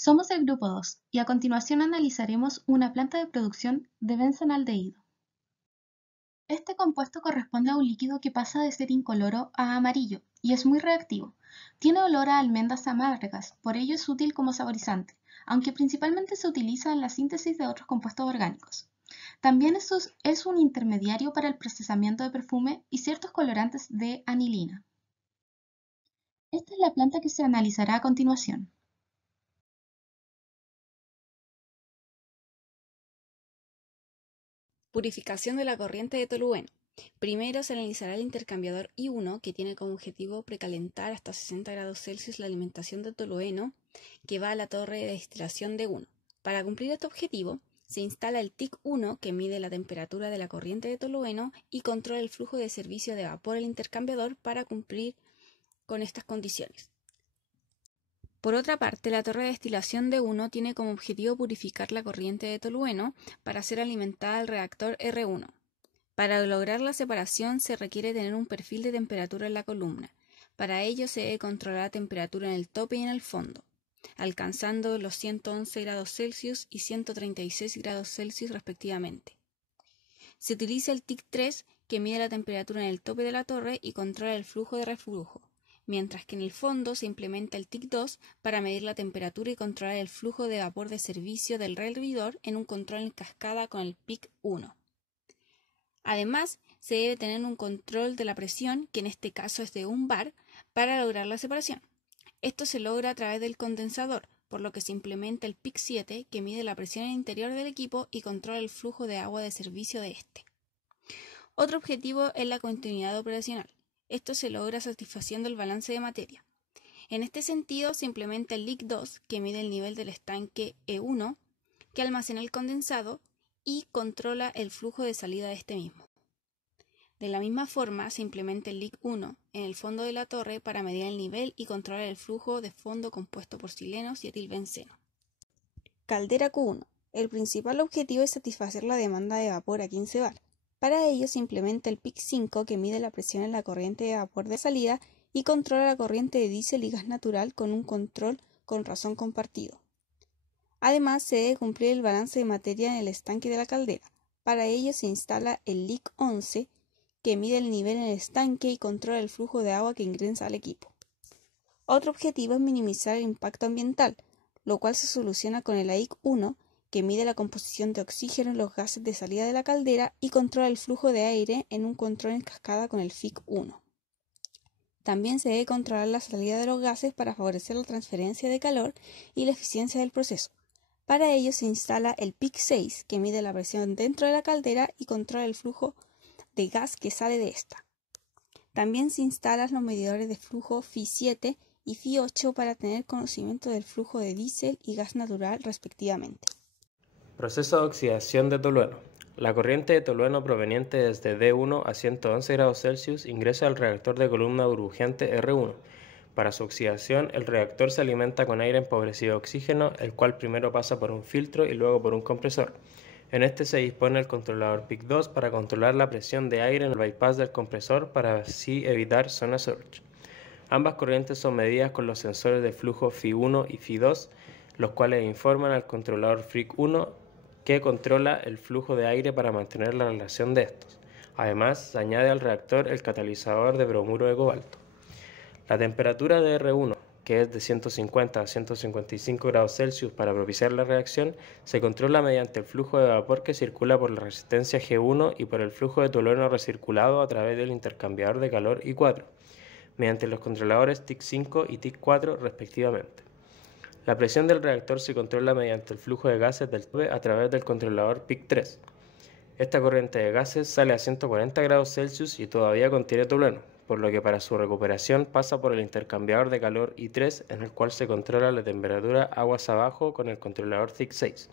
Somos el grupo 2 y a continuación analizaremos una planta de producción de benzenaldehído. Este compuesto corresponde a un líquido que pasa de ser incoloro a amarillo y es muy reactivo. Tiene olor a almendras amargas, por ello es útil como saborizante, aunque principalmente se utiliza en la síntesis de otros compuestos orgánicos. También es un intermediario para el procesamiento de perfume y ciertos colorantes de anilina. Esta es la planta que se analizará a continuación. Purificación de la corriente de tolueno. Primero se analizará el intercambiador I1, que tiene como objetivo precalentar hasta 60 grados Celsius la alimentación de tolueno que va a la torre de destilación de 1. Para cumplir este objetivo, se instala el TIC1, que mide la temperatura de la corriente de tolueno y controla el flujo de servicio de vapor al intercambiador para cumplir con estas condiciones. Por otra parte, la torre de destilación de 1 tiene como objetivo purificar la corriente de tolueno para ser alimentada al reactor R1. Para lograr la separación se requiere tener un perfil de temperatura en la columna. Para ello se debe controlar la temperatura en el tope y en el fondo, alcanzando los 111 grados Celsius y 136 grados Celsius respectivamente. Se utiliza el TIC3, que mide la temperatura en el tope de la torre y controla el flujo de reflujo, mientras que en el fondo se implementa el TIC2 para medir la temperatura y controlar el flujo de vapor de servicio del hervidor en un control en cascada con el PIC1. Además, se debe tener un control de la presión, que en este caso es de 1 bar, para lograr la separación. Esto se logra a través del condensador, por lo que se implementa el PIC7, que mide la presión en el interior del equipo y controla el flujo de agua de servicio de este. Otro objetivo es la continuidad operacional. Esto se logra satisfaciendo el balance de materia. En este sentido, se implementa el LIC2, que mide el nivel del estanque E1, que almacena el condensado y controla el flujo de salida de este mismo. De la misma forma, se implementa el LIC1 en el fondo de la torre para medir el nivel y controlar el flujo de fondo compuesto por silenos y etilbenceno. Caldera Q1. El principal objetivo es satisfacer la demanda de vapor a 15 bar. Para ello se implementa el PIC5, que mide la presión en la corriente de vapor de salida y controla la corriente de diésel y gas natural con un control con razón compartido. Además, se debe cumplir el balance de materia en el estanque de la caldera. Para ello se instala el LIC11, que mide el nivel en el estanque y controla el flujo de agua que ingresa al equipo. Otro objetivo es minimizar el impacto ambiental, lo cual se soluciona con el AIC1, que mide la composición de oxígeno en los gases de salida de la caldera y controla el flujo de aire en un control en cascada con el FIC1. También se debe controlar la salida de los gases para favorecer la transferencia de calor y la eficiencia del proceso. Para ello se instala el PIC6, que mide la presión dentro de la caldera y controla el flujo de gas que sale de esta. También se instalan los medidores de flujo FI7 y FI8 para tener conocimiento del flujo de diésel y gas natural respectivamente. Proceso de oxidación de tolueno. La corriente de tolueno proveniente desde D1 a 111 grados Celsius ingresa al reactor de columna burbujeante R1. Para su oxidación, el reactor se alimenta con aire empobrecido de oxígeno, el cual primero pasa por un filtro y luego por un compresor. En este se dispone el controlador PIC2 para controlar la presión de aire en el bypass del compresor para así evitar zona surge. Ambas corrientes son medidas con los sensores de flujo FI1 y FI2, los cuales informan al controlador FRIC1 que controla el flujo de aire para mantener la relación de estos. Además, se añade al reactor el catalizador de bromuro de cobalto. La temperatura de R1, que es de 150 a 155 grados Celsius para propiciar la reacción, se controla mediante el flujo de vapor que circula por la resistencia G1 y por el flujo de tolueno recirculado a través del intercambiador de calor I4, mediante los controladores TIC5 y TIC4 respectivamente. La presión del reactor se controla mediante el flujo de gases del tope a través del controlador PIC3. Esta corriente de gases sale a 140 grados Celsius y todavía contiene tolueno, por lo que para su recuperación pasa por el intercambiador de calor I3, en el cual se controla la temperatura aguas abajo con el controlador TIC6.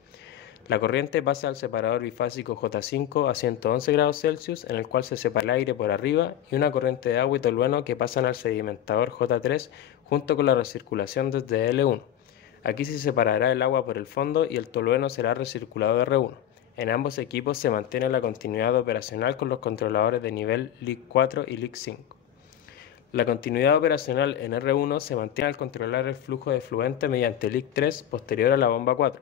La corriente pasa al separador bifásico J5 a 111 grados Celsius, en el cual se separa el aire por arriba, y una corriente de agua y tolueno que pasan al sedimentador J3 junto con la recirculación desde L1. Aquí se separará el agua por el fondo y el tolueno será recirculado de R1. En ambos equipos se mantiene la continuidad operacional con los controladores de nivel LIC4 y LIC5. La continuidad operacional en R1 se mantiene al controlar el flujo de fluente mediante el IC3 posterior a la bomba 4.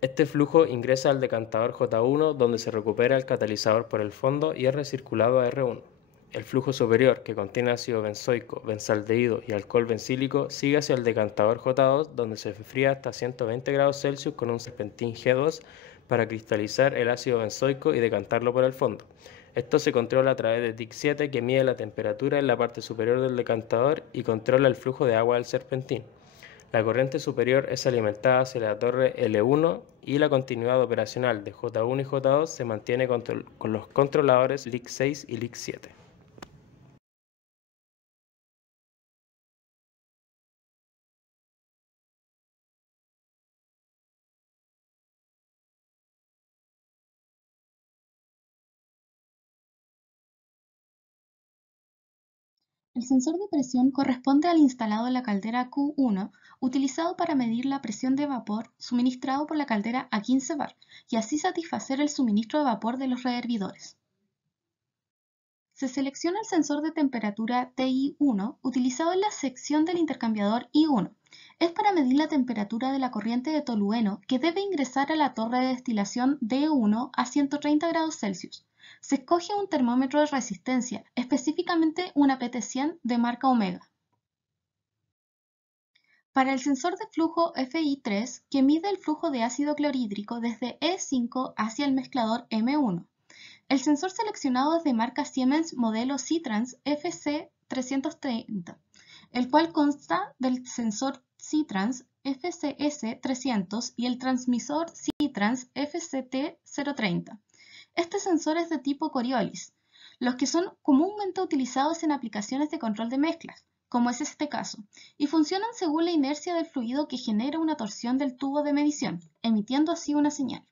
Este flujo ingresa al decantador J1 donde se recupera el catalizador por el fondo y es recirculado a R1. El flujo superior, que contiene ácido benzoico, benzaldehído y alcohol bencílico, sigue hacia el decantador J2 donde se enfría hasta 120 grados Celsius con un serpentín G2 para cristalizar el ácido benzoico y decantarlo por el fondo. Esto se controla a través de TIC7 que mide la temperatura en la parte superior del decantador y controla el flujo de agua del serpentín. La corriente superior es alimentada hacia la torre L1 y la continuidad operacional de J1 y J2 se mantiene con los controladores LIC6 y LIC7. El sensor de presión corresponde al instalado en la caldera Q1, utilizado para medir la presión de vapor suministrado por la caldera a 15 bar y así satisfacer el suministro de vapor de los rehervidores. Se selecciona el sensor de temperatura TI1 utilizado en la sección del intercambiador I1. Es para medir la temperatura de la corriente de tolueno que debe ingresar a la torre de destilación D1 a 130 grados Celsius. Se escoge un termómetro de resistencia, específicamente una PT100 de marca Omega. Para el sensor de flujo FI3, que mide el flujo de ácido clorhídrico desde E5 hacia el mezclador M1. El sensor seleccionado es de marca Siemens modelo C-Trans FC330, el cual consta del sensor C-Trans FCS300 y el transmisor C-Trans FCT030. Este sensor es de tipo Coriolis, los que son comúnmente utilizados en aplicaciones de control de mezclas, como es este caso, y funcionan según la inercia del fluido que genera una torsión del tubo de medición, emitiendo así una señal.